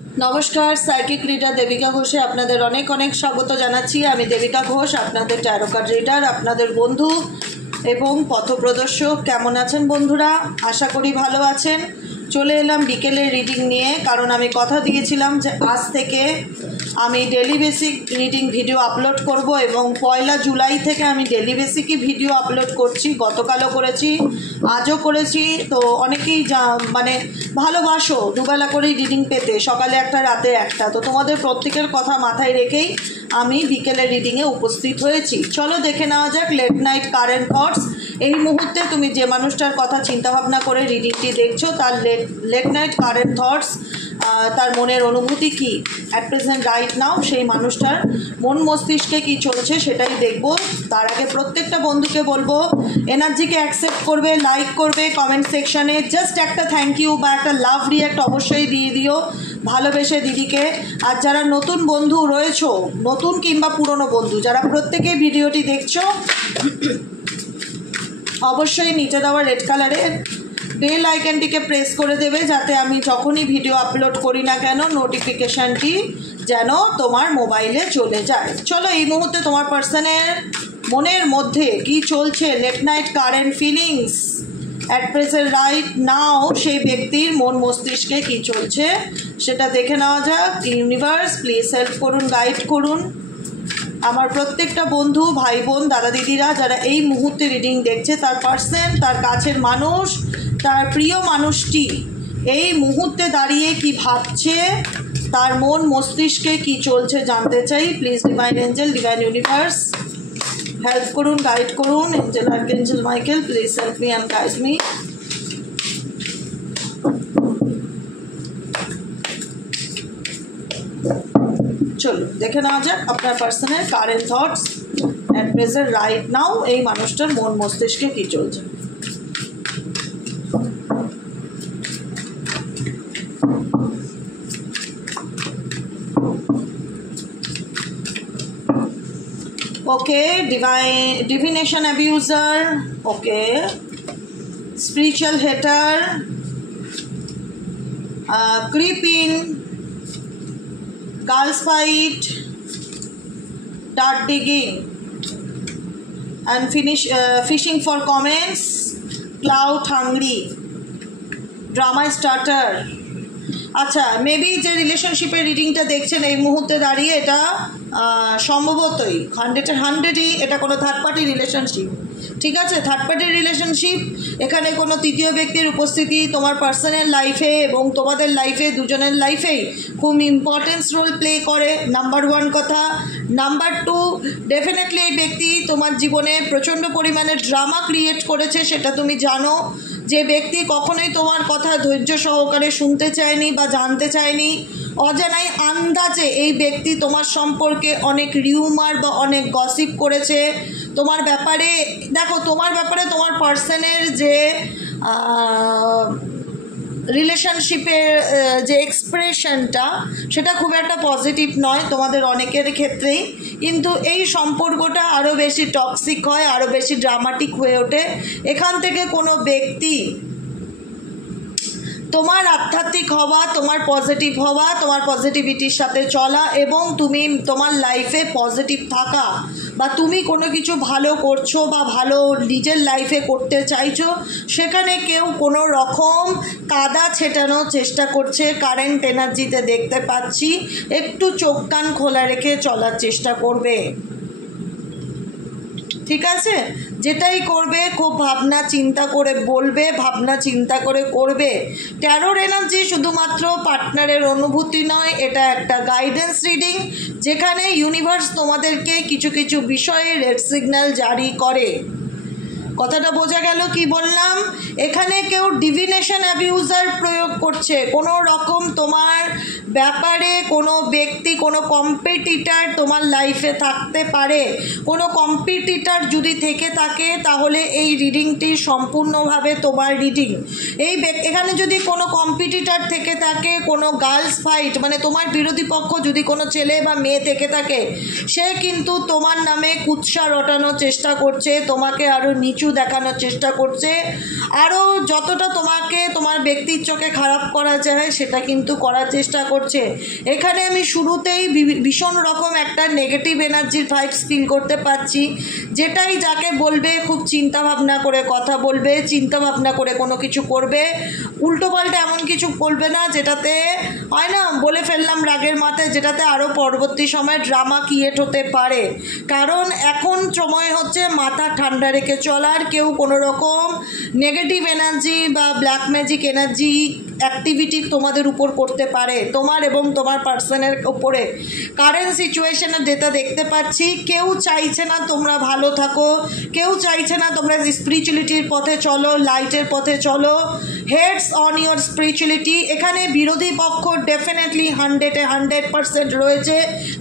नमस्कार psychic reader Devika घोषे आपनादेर अनेक अनेक स्वागत जानाচ্ছি। आमी देविका घोष आपनादेर टैरो कार्ड रीडर आपनादेर बंधु एवं पथप्रदर्शक। केमन आছেন बंधुरा? आशा करी भालो आছেন। चले एलाम बिकेलेर रिडिंग निये, कारण आमी कथा दिएछिलाम जे आज थेके आमी daily basic reading video upload करब एवं पयला जुलाई थेके आमी डेली बेसिक भिडियो आपलोड करछि। गतकालो करेछि, आजो करेछि। तो अनेकेई माने भालोबासो दुबेला करे रिडिंग पेते, सकाले एकटा राते एकटा। तो तोमादेर प्रत्येकेर कथा माथाय रेखेई आमी बिकेलेर रिडिंगे उपस्थित हयेछि। चलो देखे नेওয়া যাক लेट नाइट कारेंट थट्स। এই মুহূর্তে তুমি যে মানুষটার কথা চিন্তা ভাবনা করে রিডিংটি দেখছো তার লেট নাইট কারেন্ট থটস, তার মনের অনুভূতি কি অ্যাট প্রেজেন্ট রাইট নাও, সেই মানুষটার মন মস্তিষ্কে কি চলছে সেটাই দেখব। তার আগে প্রত্যেকটা বন্ধুকে বলবো এনার্জিকে অ্যাকসেপ্ট করবে, লাইক করবে, কমেন্ট সেকশনে জাস্ট একটা থ্যাংক ইউ বা একটা লাভ রিঅ্যাক্ট অবশ্যই দিয়ে দিও ভালোবেসে দিদিকে। আর যারা নতুন বন্ধু রয়েছো, নতুন কিংবা পুরনো বন্ধু যারা প্রত্যেকেই ভিডিওটি দেখছো, অবশ্যই নিচে দেওয়া রেড কালারের বেল আইকনটিকে প্রেস করে দেবে, যাতে আমি যখনই ভিডিও আপলোড করি না কেন নোটিফিকেশানটি যেন তোমার মোবাইলে চলে যায়। চলো এই মুহূর্তে তোমার পার্সনের মনের মধ্যে কি চলছে, late night current feelings at present right now, সেই ব্যক্তির মন মস্তিষ্কে কি চলছে সেটা দেখে নেওয়া যাক। ইউনিভার্স প্লিজ হেল্প করুন, গাইড করুন আমার প্রত্যেকটা বন্ধু, ভাই বোন, দাদা দিদিরা যারা এই মুহূর্তে রিডিং দেখছে, তার পার্সন, তার কাছের মানুষ, তার প্রিয় মানুষটি এই মুহূর্তে দাঁড়িয়ে কি ভাবছে, তার মন মস্তিষ্কে কি চলছে জানতে চাই। Please divine angel, divine universe help করুন, গাইড করুন। Angel archangel Michael please help me and guide me. চলো দেখে নেওয়া যাক আপনার পার্সনের current thoughts at present right now, এই মানুষটার মন মস্তিষ্কে কি চলছে। Okay, divination abuser, okay, spiritual hater, creeping, girls fight, dart digging and fishing for comments, cloud hungry, drama starter। আচ্ছা, মেবি যে রিলেশনশিপের রিডিংটা দেখছেন এই মুহূর্তে দাঁড়িয়ে, এটা সম্ভবতই 100ই এটা কোনো থার্ড পার্টি রিলেশনশিপ। ঠিক আছে, থার্ড পার্টির রিলেশনশিপ, এখানে কোনো তৃতীয় ব্যক্তির উপস্থিতি তোমার পার্সোনাল লাইফে এবং তোমাদের লাইফে, দুজনের লাইফেই খুব ইম্পর্টেন্স রোল প্লে করে। নাম্বার 1 কথা। নাম্বার 2, ডেফিনেটলি এই ব্যক্তি তোমার জীবনে প্রচণ্ড পরিমাণে ড্রামা ক্রিয়েট করেছে, সেটা তুমি জানো। যে ব্যক্তি কখনোই তোমার কথা ধৈর্য সহকারে শুনতে চায়নি বা জানতে চায়নি, অজানাই আন্দাজে এই ব্যক্তি তোমার সম্পর্কে অনেক রিউমার বা অনেক গসিপ করেছে তোমার ব্যাপারে। দেখো, তোমার ব্যাপারে তোমার পার্সনের যে রিলেশনশিপের যে এক্সপ্রেশনটা, সেটা খুব একটা পজিটিভ নয় তোমাদের অনেকের ক্ষেত্রেই। কিন্তু এই সম্পর্কটা আরও বেশি টক্সিক হয়, আরও বেশি ড্রামাটিক হয়ে ওঠে। এখান থেকে কোনো ব্যক্তি তোমার আধ্যাত্মিক হওয়া, তোমার পজিটিভ হওয়া, তোমার পজিটিভিটির সাথে চলা এবং তুমি তোমার লাইফে পজিটিভ থাকা, বা তুমি কোনো কিছু ভালো করছো বা ভালো নিজের লাইফে করতে চাইছো, সেখানে কেউ কোনো রকম কাদা ছেটানোর চেষ্টা করছে কারেন্ট এনার্জিতে দেখতে পাচ্ছি। একটু চোখ কান খোলা রেখে চলার চেষ্টা করবে, ঠিক আছে? যেটাই করবে খুব ভাবনা চিন্তা করে বলবে, ভাবনা চিন্তা করে করবে। ট্যারোর এনার্জি শুধুমাত্র পার্টনারের অনুভূতি নয়, এটা একটা গাইডেন্স রিডিং, যেখানে ইউনিভার্স তোমাদেরকে কিছু কিছু বিষয়ে রেড সিগন্যাল জারি করে। কথাটা বোঝা গেল কি বললাম? এখানে কেউ ডিভিনেশন অ্যাবিউজার প্রয়োগ করছে, কোনো রকম তোমার ব্যাপারে কোনো ব্যক্তি, কোনো কম্পিটিটার তোমার লাইফে থাকতে পারে। কোনো কম্পিটিটার যদি থেকে থাকে তাহলে এই রিডিংটি সম্পূর্ণভাবে তোমার রিডিং। এখানে যদি কোনো কম্পিটিটার থেকে থাকে, কোনো গার্লস ফাইট মানে তোমার বিরোধী পক্ষ যদি কোনো ছেলে বা মেয়ে থেকে থাকে, সে কিন্তু তোমার নামে কুৎসা রটানোর চেষ্টা করছে, তোমাকে আরও নিচু দেখানোর চেষ্টা করছে, আরও যতটা তোমাকে তোমার ব্যক্তির চোখে খারাপ করা যায় সেটা কিন্তু করার চেষ্টা করছে। করছে। এখানে আমি শুরুতেই ভীষণ রকম একটা নেগেটিভ এনার্জির ভাইবস ফিল করতে পারছি, যেটাই যাকে বলবে খুব চিন্তা ভাবনা করে কথা বলবে, চিন্তা ভাবনা করে কোনো কিছু করবে, উল্টোপাল্টা এমন কিছু বলবে না যেটাতে হয় না বলে ফেললাম রাগের মাথায়, যেটাতে আরও পরবর্তী সময় ড্রামা ক্রিয়েট হতে পারে। কারণ এখন সময় হচ্ছে মাথা ঠান্ডা রেখে চলার। কেউ কোনো রকম নেগেটিভ এনার্জি বা ব্ল্যাক ম্যাজিক এনার্জি অ্যাক্টিভিটি তোমাদের উপর করতে পারে, তোমার এবং তোমার পার্সনের উপরে। কারেন্ট সিচুয়েশনে যেটা দেখতে পাচ্ছি, কেউ চাইছে না তোমরা ভালো থাকো, কেউ চাইছে না তোমরা স্পিরিচুয়ালিটির পথে চলো, লাইটের পথে চলো। Heads on your spirituality. এখানে বিরোধী পক্ষ ডেফিনেটলি 100% রয়েছে,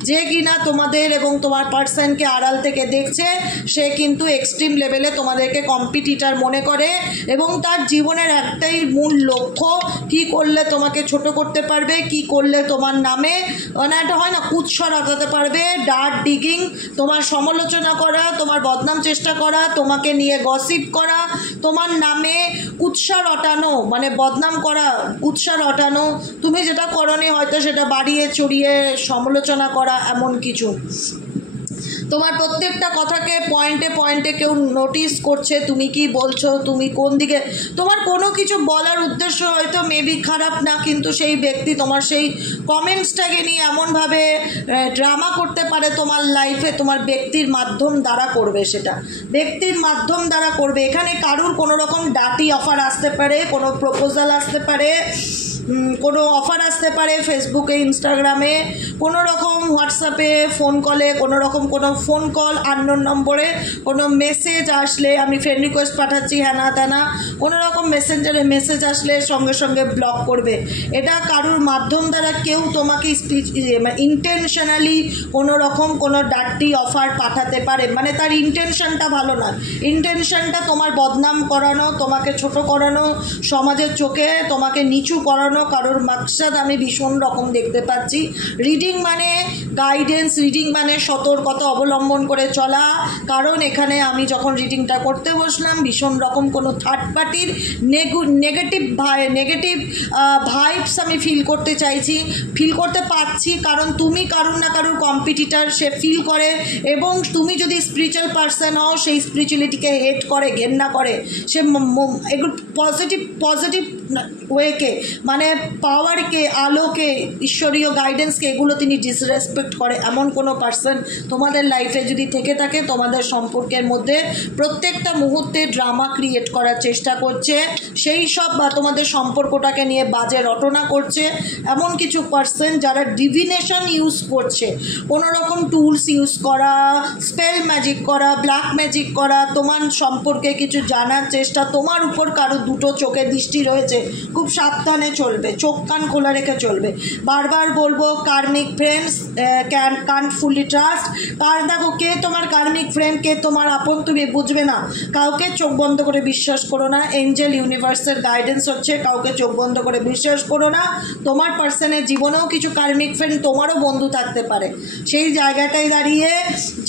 যে কিনা তোমাদের এবং তোমার পার্সনকে আড়াল থেকে দেখছে। সে কিন্তু এক্সট্রিম লেভেলে তোমাদেরকে কম্পিটিটার মনে করে এবং তার জীবনের একটাই মূল লক্ষ্য, কি করলে তোমাকে ছোট করতে পারবে, কি করলে তোমার নামে মানে একটা হয় না কুৎসা রাখাতে পারবে, ডার্ট ডিগিং, তোমার সমালোচনা করা, তোমার বদনাম চেষ্টা করা, তোমাকে নিয়ে গসিপ করা, তোমার নামে কুৎসা রটানো, মানে বদনাম করা, কুৎসা রটানো, তুমি যেটা করনি হয়তো সেটা বাড়িয়ে চড়িয়ে সমালোচনা করা, এমন কিছু। তোমার প্রত্যেকটা কথাকে পয়েন্টে পয়েন্টে কেউ নোটিস করছে, তুমি কি বলছো, তুমি কোন দিকে, তোমার কোনো কিছু বলার উদ্দেশ্য হয়তো মেবি খারাপ না, কিন্তু সেই ব্যক্তি তোমার সেই কমেন্টসটাকে নিয়ে এমনভাবে ড্রামা করতে পারে তোমার লাইফে, তোমার ব্যক্তির মাধ্যম দ্বারা করবে, সেটা ব্যক্তির মাধ্যম দ্বারা করবে। এখানে কারুর কোনো রকম ডাটি অফার আসতে পারে, কোনো প্রপোজাল আসতে পারে, কোনো অফার আসতে পারে ফেসবুকে, ইনস্টাগ্রামে, কোনো রকম হোয়াটসঅ্যাপে, ফোন কলে, কোনো রকম কোনো ফোন কল, আননোন নম্বরে কোনো মেসেজ আসলে, আমি ফ্রেন্ড রিকোয়েস্ট পাঠাচ্ছি হ্যানা ত্যানা, কোনো রকম মেসেঞ্জারে মেসেজ আসলে সঙ্গে সঙ্গে ব্লক করবে। এটা কারুর মাধ্যম দ্বারা কেউ তোমাকে ইন্টেনশনালি কোনো রকম কোনো ডার্টি অফার পাঠাতে পারে, মানে তার ইন্টেনশনটা ভালো না, ইন্টেনশনটা তোমার বদনাম করানো, তোমাকে ছোট করানো, সমাজের চোখে তোমাকে নিচু করানো, কারোর মাকসাদ আমি ভীষণ রকম দেখতে পাচ্ছি। রিডিং মানে গাইডেন্স, রিডিং মানে সতর্কতা অবলম্বন করে চলা। কারণ এখানে আমি যখন রিডিংটা করতে বসলাম, ভীষণ রকম কোনো থার্ড পার্টির নেগেটিভ ভাইবস আমি ফিল করতে চাইছি, ফিল করতে পারছি। কারণ তুমি কারুর না কারুর কম্পিটিটার সে ফিল করে, এবং তুমি যদি স্পিরিচুয়াল পার্সন হও, সেই স্পিরিচুয়ালিটিকে হেট করে, ঘেন্না করে, সে এগুলো পজিটিভ ওয়েকে, মানে পাওয়ারকে, আলোকে, ঈশ্বরীয় গাইডেন্সকে, এগুলো তিনি ডিসরেসপেক্ট করে। এমন কোনো পার্সন তোমাদের লাইফে যদি থেকে থাকে, তোমাদের সম্পর্কের মধ্যে প্রত্যেকটা মুহূর্তে ড্রামা ক্রিয়েট করার চেষ্টা করছে, সেই সব বা তোমাদের সম্পর্কটাকে নিয়ে বাজে রটনা করছে, এমন কিছু পার্সন যারা ডিভিনেশন ইউজ করছে, কোনো রকম টুলস ইউজ করা, স্পেল ম্যাজিক করা, ব্ল্যাক ম্যাজিক করা, তোমার সম্পর্কে কিছু জানার চেষ্টা, তোমার উপর কারো দুটো চোখে দৃষ্টি রয়েছে, খুব সাবধানে চলবে, চোখ কান খোলা রেখে চলবে। বারবার বলবো, কার্মিক ফ্রেন্ডস কান্ট ফুলি ট্রাস্ট। দেখো কে তোমার কার্মিক ফ্রেন্ড, কে তোমার আপন, তুমি বুঝবে না। কাউকে চোখ বন্ধ করে বিশ্বাস করো না। এঞ্জেল ইউনিভার্সের গাইডেন্স হচ্ছে কাউকে চোখ বন্ধ করে বিশ্বাস করো না। তোমার পার্সনের জীবনেও কিছু কার্মিক ফ্রেন্ড তোমারও বন্ধু থাকতে পারে। সেই জায়গাটায় দাঁড়িয়ে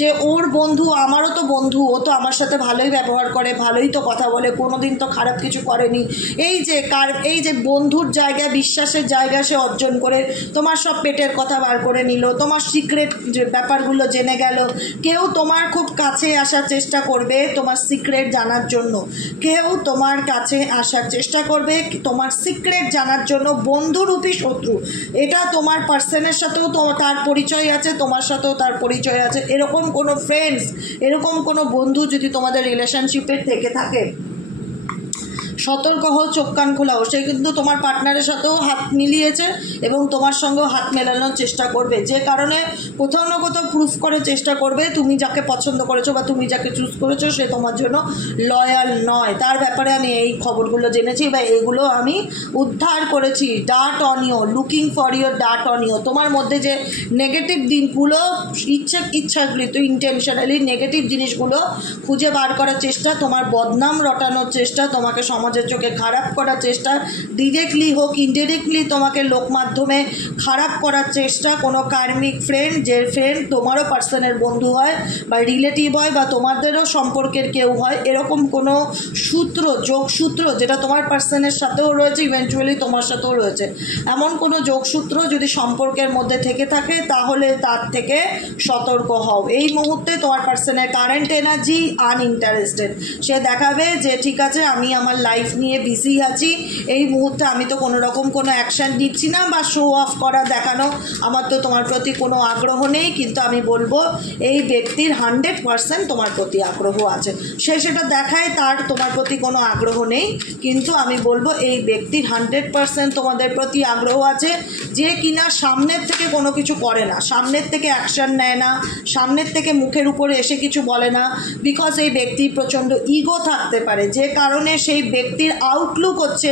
যে ওর বন্ধু আমারও তো বন্ধু, ও তো আমার সাথে ভালোই ব্যবহার করে, ভালোই তো কথা বলে, কোনো দিন তো খারাপ কিছু করেনি, এই যে বন্ধুর জায়গা, বিশ্বাসের জায়গা সে অর্জন করে তোমার সব পেটের কথা বার করে নিল, তোমার সিক্রেট ব্যাপারগুলো জেনে গেল। কেউ তোমার খুব কাছে আসার চেষ্টা করবে তোমার সিক্রেট জানার জন্য, কেউ তোমার কাছে আসার চেষ্টা করবে তোমার সিক্রেট জানার জন্য, বন্ধুরূপী শত্রু। এটা তোমার পার্সনের সাথেও তার পরিচয় আছে, তোমার সাথেও তার পরিচয় আছে। এরকম কোনো ফ্রেন্ডস, এরকম কোনো বন্ধু যদি তোমাদের রিলেশনশিপে থেকে থাকে, সতর্ক হও, চোখ কান খোলাও। সে কিন্তু তোমার পার্টনারের সাথেও হাত মিলিয়েছে এবং তোমার সঙ্গেও হাত মেলানোর চেষ্টা করবে, যে কারণে কোথাও না কোথাও প্রুফ করে চেষ্টা করবে তুমি যাকে পছন্দ করেছো বা তুমি যাকে চুজ করেছো সে তোমার জন্য লয়াল নয়। তার ব্যাপারে আমি এই খবরগুলো জেনেছি বা এইগুলো আমি উদ্ধার করেছি। Dirt on you, looking for your dirt on you. তোমার মধ্যে যে নেগেটিভ দিকগুলো, ইচ্ছাকৃত ইন্টেনশনালি নেগেটিভ জিনিসগুলো খুঁজে বার করার চেষ্টা, তোমার বদনাম রটানোর চেষ্টা, তোমাকে সমাজ সমাজের চোখে খারাপ করার চেষ্টা, ডিরেক্টলি হোক ইনডিরেক্টলি তোমাকে লোক মাধ্যমে খারাপ করার চেষ্টা, কোনো কার্মিক ফ্রেন্ড, যে ফ্রেন্ড তোমারও পার্সনের বন্ধু হয় বা রিলেটিভ হয় বা তোমাদেরও সম্পর্কের কেউ হয়, এরকম কোনো সূত্র, যোগসূত্র যেটা তোমার পার্সনের সাথেও রয়েছে, ইভেন্চুয়ালি তোমার সাথেও রয়েছে, এমন কোনো যোগসূত্র যদি সম্পর্কের মধ্যে থেকে থাকে তাহলে তার থেকে সতর্ক হও। এই মুহূর্তে তোমার পার্সনের কারেন্ট এনার্জি আনইন্টারেস্টেড। সে দেখাবে যে ঠিক আছে আমি আমার লাইফ নিয়ে বিজি আছি, এই মুহূর্তে আমি তো কোনো রকম কোনো অ্যাকশান নিচ্ছি না বা শো অফ করা দেখানো আমার তো তোমার প্রতি কোনো আগ্রহ নেই, কিন্তু আমি বলবো এই ব্যক্তির 100% তোমার প্রতি আগ্রহ আছে। সে সেটা দেখায় তার তোমার প্রতি কোনো আগ্রহ নেই, কিন্তু আমি বলবো এই ব্যক্তির 100% তোমাদের প্রতি আগ্রহ আছে, যে কিনা সামনের থেকে কোনো কিছু করে না, সামনের থেকে অ্যাকশান নেয় না, সামনের থেকে মুখের উপরে এসে কিছু বলে না, বিকজ এই ব্যক্তির প্রচণ্ড ইগো থাকতে পারে, যে কারণে সেই ব্যক্তির আউটলুক হচ্ছে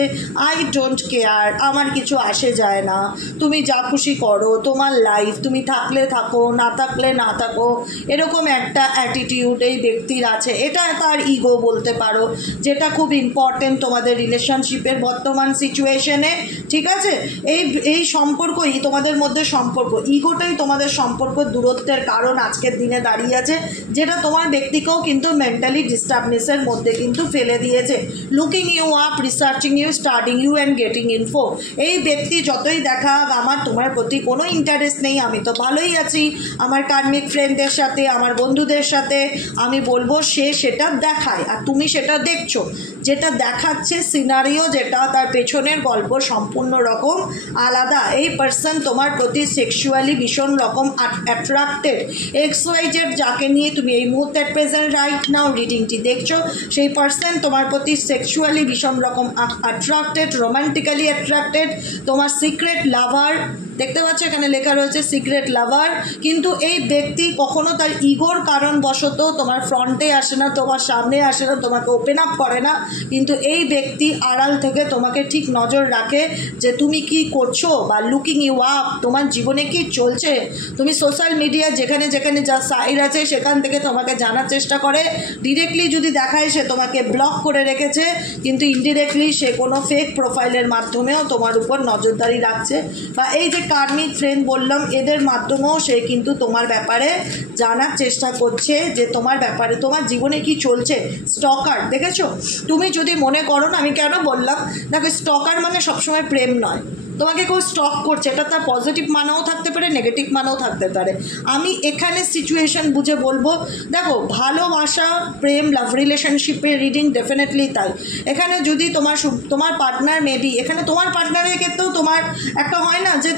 আই ডোন্ট কেয়ার, আমার কিছু আসে যায় না, তুমি যা খুশি করো, তোমার লাইফ, তুমি থাকলে থাকো, না থাকলে না থাকো, এরকম একটা অ্যাটিটিউড এই ব্যক্তির আছে। এটা তার ইগো বলতে পারো, যেটা খুব ইম্পর্টেন্ট তোমাদের রিলেশনশিপের বর্তমান সিচুয়েশনে। ঠিক আছে, এই সম্পর্কই তোমাদের মধ্যে সম্পর্ক, ইগোটাই তোমাদের সম্পর্ক দূরত্বের কারণ আজকের দিনে দাঁড়িয়ে আছে, যেটা তোমার ব্যক্তিকেও কিন্তু মেন্টালি ডিস্টার্বনেসের মধ্যে কিন্তু ফেলে দিয়েছে। Looking you up, researching you, studying you and getting info. এই ব্যক্তি যতই দেখা আমার তোমার প্রতি কোনো ইন্টারেস্ট নেই, আমি তো ভালোই আছি আমার কার্মিক ফ্রেন্ডদের সাথে, আমার বন্ধুদের সাথে, আমি বলবো সে সেটা দেখায় আর তুমি সেটা দেখছো। যেটা দেখাচ্ছে সিনারিও, যেটা তার পেছনের গল্প সম্পূর্ণ রকম আলাদা। এই পার্সন তোমার প্রতি সেক্সুয়ালি ভীষণ রকম অ্যাট্রাক্টেড। XYZ যাকে নিয়ে তুমি এই মুহূর্তে প্রেজেন্ট রাইট নাও রিডিংটি দেখছো, সেই পার্সন তোমার প্রতি সেক্সুয়ালি ভীষণ রকম অ্যাট্রাক্টেড, রোমান্টিক্যালি অ্যাট্রাক্টেড, তোমার সিক্রেট লাভার। দেখতে পাচ্ছ এখানে লেখা রয়েছে সিক্রেট লাভার। কিন্তু এই ব্যক্তি কখনো তার ইগোর কারণবশত তোমার ফ্রন্টে আসে না, তোমার সামনে আসে না, তোমাকে ওপেন আপ করে না, কিন্তু এই ব্যক্তি আড়াল থেকে তোমাকে ঠিক নজর রাখে যে তুমি কি করছো, বা লুকিং ইউ আপ, তোমার জীবনে কি চলছে। তুমি সোশ্যাল মিডিয়া যেখানে যেখানে যা সাইড আছে সেখান থেকে তোমাকে জানার চেষ্টা করে। ডিরেক্টলি যদি দেখায় সে তোমাকে ব্লক করে রেখেছে, কিন্তু ইনডিরেক্টলি সে কোনো ফেক প্রোফাইলের মাধ্যমেও তোমার উপর নজরদারি রাখছে। বা এই যে কার্মিক ফ্রেন্ড বললাম, এদের মাধ্যমেও সে কিন্তু তোমার ব্যাপারে জানার চেষ্টা করছে যে তোমার ব্যাপারে তোমার জীবনে কি চলছে। স্টকার দেখেছো, তুমি যদি মনে করো না, আমি কেন বললাম দেখো, স্টকার মানে সবসময় প্রেম নয়, তোমাকে কেউ স্টক করছে, এটা তার পজিটিভ মানেও থাকতে পারে, নেগেটিভ মানেও থাকতে পারে। আমি এখানে সিচুয়েশন বুঝে বলবো, দেখো ভালোবাসা, প্রেম, লাভ রিলেশনশিপের রিডিং ডেফিনেটলি তাই। এখানে যদি তোমার পার্টনার মেবি, এখানে তোমার পার্টনারের ক্ষেত্রেও তোমার একটা হয় না যে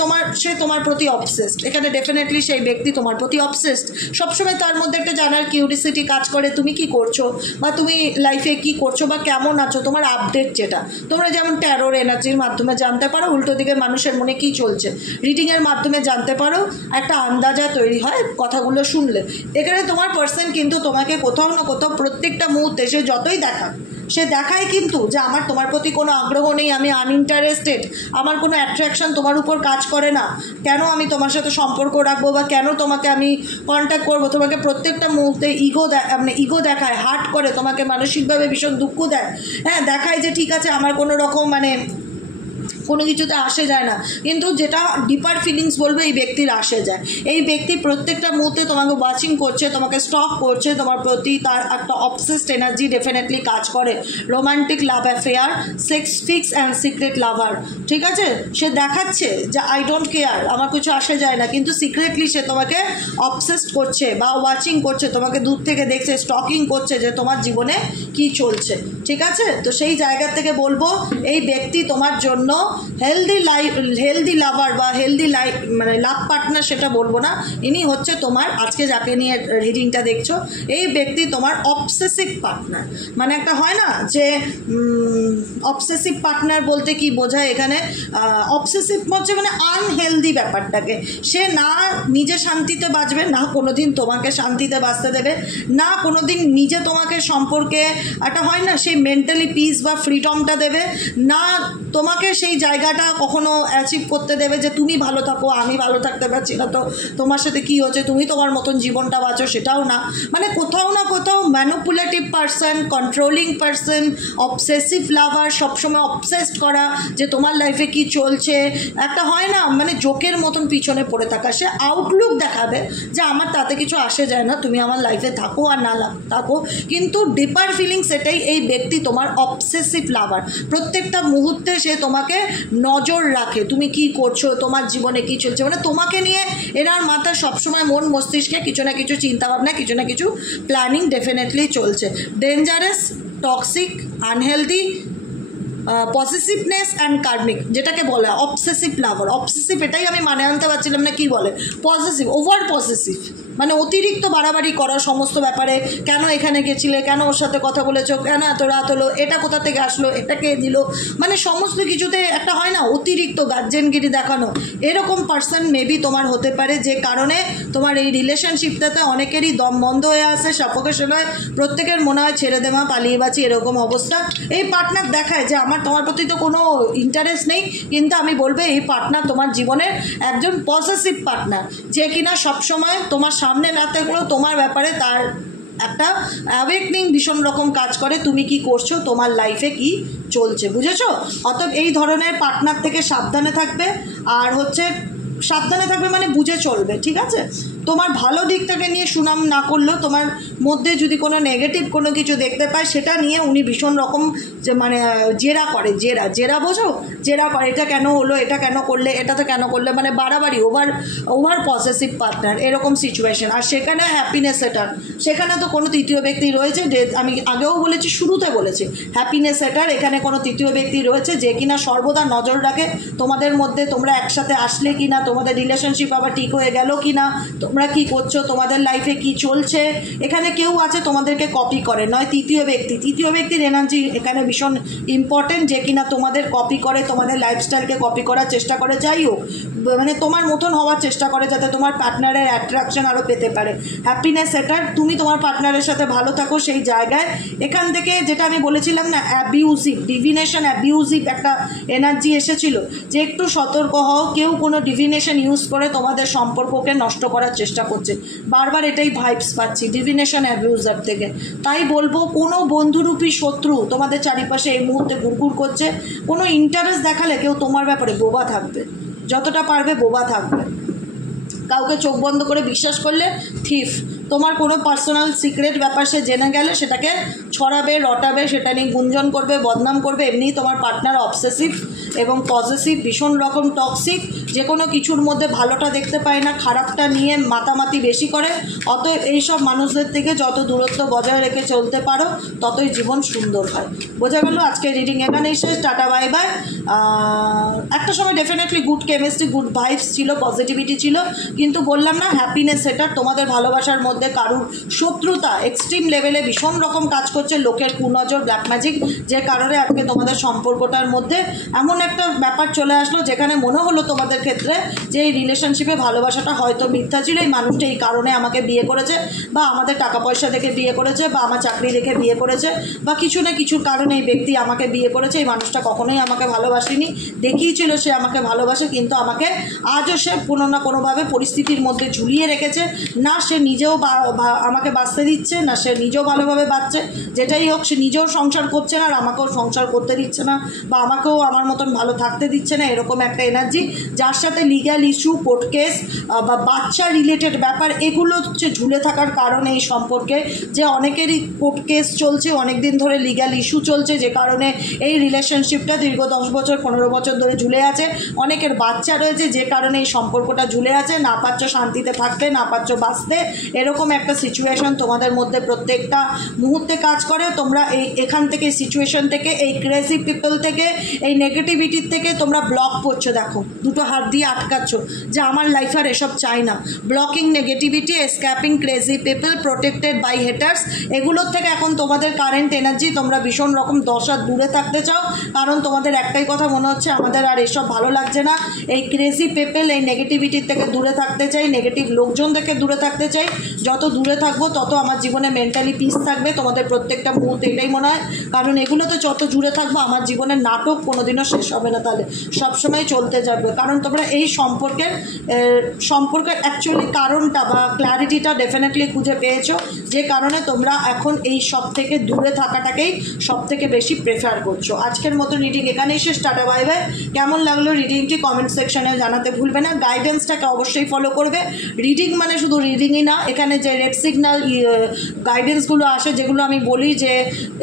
সে তোমার প্রতি অবসেসড, এখানে ডেফিনেটলি সেই ব্যক্তি তোমার প্রতি অবসেসড। সবসময় তার মধ্যে একটা জানার কিউরিসিটি কাজ করে, তুমি কি করছো বা তুমি লাইফে কি করছো বা কেমন আছো, তোমার আপডেট, যেটা তোমরা যেমন ট্যারোর এনার্জির মাধ্যমে জানতে পারো উল্টো দিকে মানুষের মনে কি চলছে, রিডিংয়ের মাধ্যমে জানতে পারো, একটা আন্দাজা তৈরি হয় কথাগুলো শুনলে। এখানে তোমার পার্সন কিন্তু তোমাকে কোথাও না কোথাও প্রত্যেকটা মুহূর্তে সে যতই সে দেখায় কিন্তু যে আমার তোমার প্রতি কোনো আগ্রহ নেই, আমি আনইন্টারেস্টেড, আমার কোনো অ্যাট্রাকশন তোমার উপর কাজ করে না, কেন আমি তোমার সাথে সম্পর্ক রাখবো বা কেন তোমাকে আমি কন্ট্যাক্ট করবো। তোমাকে প্রত্যেকটা মুহূর্তে ইগো দেখায়, হার্ট করে, তোমাকে মানসিকভাবে ভীষণ দুঃখ দেয়। হ্যাঁ, দেখায় যে ঠিক আছে আমার কোনো রকম কোনো কিছুতে আসে যায় না, কিন্তু যেটা ডিপার ফিলিংস বলবে এই ব্যক্তির আসে যায়। এই ব্যক্তি প্রত্যেকটা মুহূর্তে তোমাকে ওয়াচিং করছে, তোমাকে স্টক করছে, তোমার প্রতি তার একটা অবসেসড এনার্জি ডেফিনেটলি কাজ করে। Romantic love affair, sex fix and secret lover. ঠিক আছে, সে দেখাচ্ছে যে আই ডোন্ট কেয়ার, আমার কিছু আসে যায় না, কিন্তু সিক্রেটলি সে তোমাকে অবসেসড করছে বা ওয়াচিং করছে, তোমাকে দূর থেকে দেখছে, স্টকিং করছে যে তোমার জীবনে কি চলছে। ঠিক আছে, তো সেই জায়গা থেকে বলবো এই ব্যক্তি তোমার জন্য হেলদি লাভার বা হেলদি লাইফ, লাভ পার্টনার সেটা বলবো না, ইনি হচ্ছে তোমার আজকে যাকে নিয়ে রিডিংটা দেখছো, এই ব্যক্তি তোমার অবসেসিভ পার্টনার। একটা হয় না যে অবসেসিভ পার্টনার বলতে কি বোঝায় এখানে, অবসেসিভ হচ্ছে আনহেলদি ব্যাপারটাকে। সে না নিজে শান্তিতে বাঁচবে, না কোনোদিন তোমাকে শান্তিতে বাঁচতে দেবে, না কোনোদিন নিজে তোমাকে সম্পর্কে একটা হয় না, সে সেই মেন্টালি পিস বা ফ্রিডমটা দেবে না, তোমাকে সেই জায়গাটা কখনো অ্যাচিভ করতে দেবে যে তুমি ভালো থাকো, আমি ভালো থাকতে পারছি না, তো তোমার সাথে কী হচ্ছে, তুমি তোমার মতন জীবনটা বাঁচো, সেটাও না। মানে কোথাও না কোথাও manipulative person, controlling person, obsessive lover, সবসময় অবসেসড করা যে তোমার লাইফে কি চলছে, একটা হয় না মানে জোকের মতন পিছনে পড়ে থাকা। সে আউটলুক দেখাবে যে আমার তাতে কিছু আসে যায় না, তুমি আমার লাইফে থাকো আর না থাকো, কিন্তু ডিপার ফিলিংস এটাই, এই ব্যক্তি তোমার অবসেসিভ লাভার। প্রত্যেকটা মুহূর্তে সে তোমাকে নজর রাখে, তুমি কি করছো, তোমার জীবনে কি চলছে, মানে তোমাকে নিয়ে এনার মাথা সবসময় মন মস্তিষ্কে কিছু না কিছু চিন্তাভাবনা, কিছু না কিছু প্ল্যানিং ডেফিনেটলি চলছে। Dangerous, toxic, unhealthy, possessiveness and karmic, যেটাকে বলে অবসেসিভ লাভার। অবসেসিভ এটাই আমি মানে আনতে পারছিলাম না, কি বলে পসেসিভ, ওভার পসেসিভ, মানে অতিরিক্ত বাড়াবাড়ি করা সমস্ত ব্যাপারে। কেন এখানে গেছিলে, কেন ওর সাথে কথা বলেছো, কেন এত রাত হলো, এটা কোথা থেকে আসলো, এটা কে দিল, মানে সমস্ত কিছুতে একটা হয় না অতিরিক্ত গার্জেনগিরি দেখানো। এরকম পার্সন মেবি তোমার হতে পারে, যে কারণে তোমার এই রিলেশনশিপটাতে অনেকেরই দম বন্ধ হয়ে আসে, সাফোকেশন হয়, প্রত্যেকের মনে হয় ছেড়ে দেওয়া, পালিয়ে বাঁচি, এরকম অবস্থা। এই পার্টনার দেখায় যে আমার তোমার প্রতি তো কোনো ইন্টারেস্ট নেই, কিন্তু আমি বলবো এই পার্টনার তোমার জীবনের একজন পসেসিভ পার্টনার, যে কিনা সবসময় তোমার সামনে না থাকলেও তোমার ব্যাপারে তার একটা অ্যাওয়েকনিং ভীষণ রকম কাজ করে, তুমি কি করছো, তোমার লাইফে কি চলছে, বুঝেছো? অতএব এই ধরনের পার্টনার থেকে সাবধানে থাকবে। আর হচ্ছে সাবধানে থাকবে মানে বুঝে চলবে, ঠিক আছে? তোমার ভালো দিকটাকে নিয়ে সুনাম না করলেও তোমার মধ্যে যদি কোনো নেগেটিভ কোনো কিছু দেখতে পায়, সেটা নিয়ে উনি ভীষণ রকম যে মানে জেরা করে, জেরা বোঝো, জেরা করে, এটা কেন হলো, এটা কেন করলে, এটা তো কেন করলে, মানে বাড়াবাড়ি, ওভার পসেসিভ পার্টনার, এরকম সিচুয়েশন। আর সেখানে হ্যাপিনেস এটার, সেখানে তো কোনো তৃতীয় ব্যক্তি রয়েছে, আমি আগেও বলেছি, শুরুতে বলেছি, হ্যাপিনেস এটার এখানে কোনো তৃতীয় ব্যক্তি রয়েছে যে কিনা সর্বদা নজর রাখে তোমাদের মধ্যে, তোমরা একসাথে আসলে কি না, তোমাদের রিলেশনশিপ আবার ঠিক হয়ে গেল কি না, তোমরা কি করছো, তোমাদের লাইফে কি চলছে। এখানে কেউ আছে তোমাদেরকে কপি করে, নয় তৃতীয় ব্যক্তির এনার্জি এখানে ভীষণ ইম্পর্টেন্ট, যে কিনা তোমাদের কপি করে, তোমাদের লাইফস্টাইলকে কপি করার চেষ্টা করে, যাই হোক মানে তোমার মতন হওয়ার চেষ্টা করে, যাতে তোমার পার্টনারের অ্যাট্রাকশন আরও পেতে পারে। হ্যাপিনেস এটার তুমি তোমার পার্টনারের সাথে ভালো থাকো সেই জায়গায়। এখান থেকে যেটা আমি বলেছিলাম না, অ্যাবিউজিভ, ডিভিনেশন অ্যাবিউজিভ একটা এনার্জি এসেছিল, যে একটু সতর্ক হও, কেউ কোনো ডিভিনেশন ইউজ করে তোমাদের সম্পর্ককে নষ্ট করার চেষ্টা করছে, বারবার এটাই ভাইবস পাচ্ছি ডিভিনেশন অ্যাবিউজার থেকে। তাই বলবো, কোনো বন্ধুরূপী শত্রু তোমাদের চারিপাশে এই মুহূর্তে ঘুরঘুর করছে, কোনো ইন্টারেস্ট দেখালে কেউ তোমার ব্যাপারে বোবা থাকবে, যতটা পারবে বোবা থাকবে। কাউকে চোখ বন্ধ করে বিশ্বাস করলে থিফ, তোমার কোনো পার্সোনাল সিক্রেট ব্যাপার সে জেনে গেলে সেটাকে ছড়াবে, রটাবে, সেটা নিয়ে গুঞ্জন করবে, বদনাম করবে। এমনিই তোমার পার্টনার অবসেসিভ এবং পজেসিভ, ভীষণ রকম টক্সিক, যে কোনো কিছুর মধ্যে ভালোটা দেখতে পায় না, খারাপটা নিয়ে মাতামাতি বেশি করে। অতএব এইসব মানুষদের থেকে যত দূরত্ব বজায় রেখে চলতে পারো, ততই জীবন সুন্দর হয়। বোঝা গেল? আজকে রিডিং এখানেই শেষ, টাটা বাই বাই। একটা সময় definitely good chemistry, good vibes ছিল, পজিটিভিটি ছিল, কিন্তু বললাম না, হ্যাপিনেস সেটার তোমাদের ভালোবাসার মধ্যে কারুর শত্রুতা এক্সট্রিম লেভেলে ভীষণ রকম কাজ করছে, লোকের কুনজর, ব্ল্যাক ম্যাজিক, যে কারণে আজকে তোমাদের সম্পর্কটার মধ্যে এমন একটা ব্যাপার চলে আসলো যেখানে মনে হলো তোমাদের ক্ষেত্রে যে এই রিলেশনশিপে ভালোবাসাটা হয়তো মিথ্যা ছিল, এই মানুষটা এই কারণে আমাকে বিয়ে করেছে, বা আমাদের টাকা পয়সা দেখে বিয়ে করেছে, বা আমার চাকরি দেখে বিয়ে করেছে, বা কিছু না কিছুর কারণে এই ব্যক্তি আমাকে বিয়ে করেছে। এই মানুষটা কখনোই আমাকে ভালোবাসেনি, দেখিয়েছিল সে আমাকে ভালোবাসে, কিন্তু আমাকে আজও সে কোনো না কোনোভাবে পরিস্থিতির মধ্যে ঝুলিয়ে রেখেছে, না সে নিজেও আমাকে বাঁচতে দিচ্ছে, না সে নিজেও ভালোভাবে বাঁচছে, যেটাই হোক সে নিজেও সংসার করছে না, আর আমাকেও সংসার করতে দিচ্ছে না, বা আমাকেও আমার মতন ভালো থাকতে দিচ্ছে না। এরকম একটা এনার্জি, যার সাথে লিগ্যাল ইস্যু, কোর্ট কেস বা বাচ্চা রিলেটেড ব্যাপার, এগুলো হচ্ছে ঝুলে থাকার কারণে এই সম্পর্কে, যে অনেকেরই কোর্ট কেস চলছে, অনেক দিন ধরে লিগ্যাল ইস্যু চলছে, যে কারণে এই রিলেশনশিপটা দীর্ঘ 10 বছর 15 বছর ধরে ঝুলে আছে। অনেকের বাচ্চা রয়েছে, যে কারণে এই সম্পর্কটা ঝুলে আছে, না পাচ্ছ শান্তিতে থাকতে, না পাচ্ছ বাঁচতে। এরকম একটা সিচুয়েশন তোমাদের মধ্যে প্রত্যেকটা মুহূর্তে কাজ করে। তোমরা এখান থেকে, সিচুয়েশন থেকে, এই ক্রেজি পিপল থেকে, এই নেগেটিভ নেগেটিভিটির থেকে তোমরা ব্লক করছো, দেখো দুটো হাত দিয়ে আটকাচ্ছ যে আমার লাইফ আর এসব চাই না। Blocking negativity, escaping crazy people, protected by haters, এগুলোর থেকে এখন তোমাদের কারেন্ট এনার্জি, তোমরা ভীষণ রকম দশা দূরে থাকতে চাও, কারণ তোমাদের একটাই কথা মনে হচ্ছে আমাদের আর এসব ভালো লাগছে না, এই ক্রেজি পিপল, এই নেগেটিভিটির থেকে দূরে থাকতে চাই, নেগেটিভ লোকজন থেকে দূরে থাকতে চাই। যত দূরে থাকবো তত আমার জীবনে মেন্টালি পিস থাকবে, তোমাদের প্রত্যেকটা মুহূর্তে এটাই মনে হয়, কারণ এগুলো তো যত জুড়ে থাকবো আমার জীবনের নাটক কোনোদিনও শেষ হবে না, তাহলে সবসময় চলতে যাবে। কারণ তোমরা এই সম্পর্কের অ্যাকচুয়ালি কারণটা বা ক্ল্যারিটিটা ডেফিনেটলি খুঁজে পেয়েছো, যে কারণে তোমরা এখন এই সব থেকে দূরে থাকাটাকেই সব থেকে বেশি প্রেফার করছো। আজকের মতো রিডিং এখানেই শেষ, টাটা বাই বাই। কেমন লাগলো রিডিংটি কমেন্ট সেকশনে জানাতে ভুলবে না, গাইডেন্সটাকে অবশ্যই ফলো করবে। রিডিং মানে শুধু রিডিংই না, এখানে যে রেড সিগন্যাল গাইডেন্সগুলো আসে, যেগুলো আমি বলি যে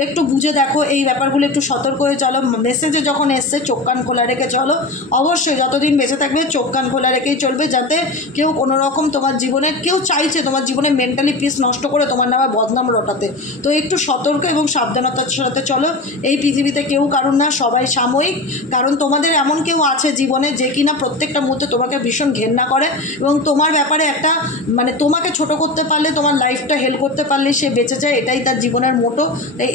একটু বুঝে দেখো, এই ব্যাপারগুলো একটু সতর্ক হয়ে চলো, মেসেজে যখন এসছে চোখ কান খোলা রেখে চলো, অবশ্যই যতদিন বেঁচে থাকবে চোখ কান খোলা রেখেই চলবে, যাতে কেউ কোনো রকম তোমার জীবনে, কেউ চাইছে তোমার জীবনে মেন্টালি পিস নষ্ট করে তোমার নামে বদনাম রটাতে, তো একটু সতর্ক এবং সাবধানতার সাথে চলো। এই পৃথিবীতে কেউ কারণ না, সবাই সাময়িক, কারণ তোমাদের এমন কেউ আছে জীবনে যে কিনা প্রত্যেকটা মুহূর্তে তোমাকে ভীষণ ঘেন্না করে এবং তোমার ব্যাপারে একটা মানে তোমাকে ছোট করতে পারলে, তোমার লাইফটা হেল্প করতে পারলে সে বেঁচে যায়, এটাই তার জীবনের মোটো।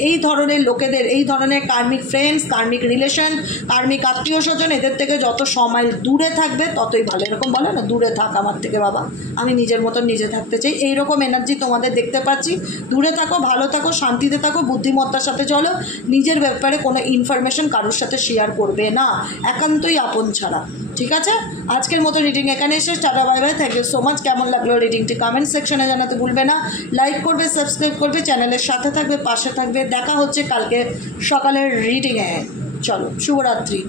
এই ধরনের লোকেদের, এই ধরনের কার্মিক ফ্রেন্ডস, কার্মিক রিলেশন, কার্মিক আত্মীয় স্বজন, এদের থেকে যত সময় দূরে থাকবে ততই ভালো। এরকম বলে না, দূরে থাক আমার থেকে বাবা, আমি নিজের মতন নিজে থাকতে চাই, এইরকম এনার্জি তোমাদের দেখতে পাচ্ছি। দূরে থাকো, ভালো থাকো, শান্তিতে থাকো, বুদ্ধিমত্তার সাথে চলো, নিজের ব্যাপারে কোনো ইনফরমেশন কারোর সাথে শেয়ার করবে না, একান্তই আপন ছাড়া, ঠিক আছে? আজকের মতো রিডিং এখানে শেষ, tata bye bye, thank you so much. কেমন লাগলো রিডিংটি কমেন্ট সেকশনে জানাতে ভুলবে না, লাইক করবে, সাবস্ক্রাইব করবে, চ্যানেলের সাথে থাকবে, পাশে থাকবে। দেখা হচ্ছে কালকে সকালের রিডিংয়ে। চলো, শুভরাত্রি।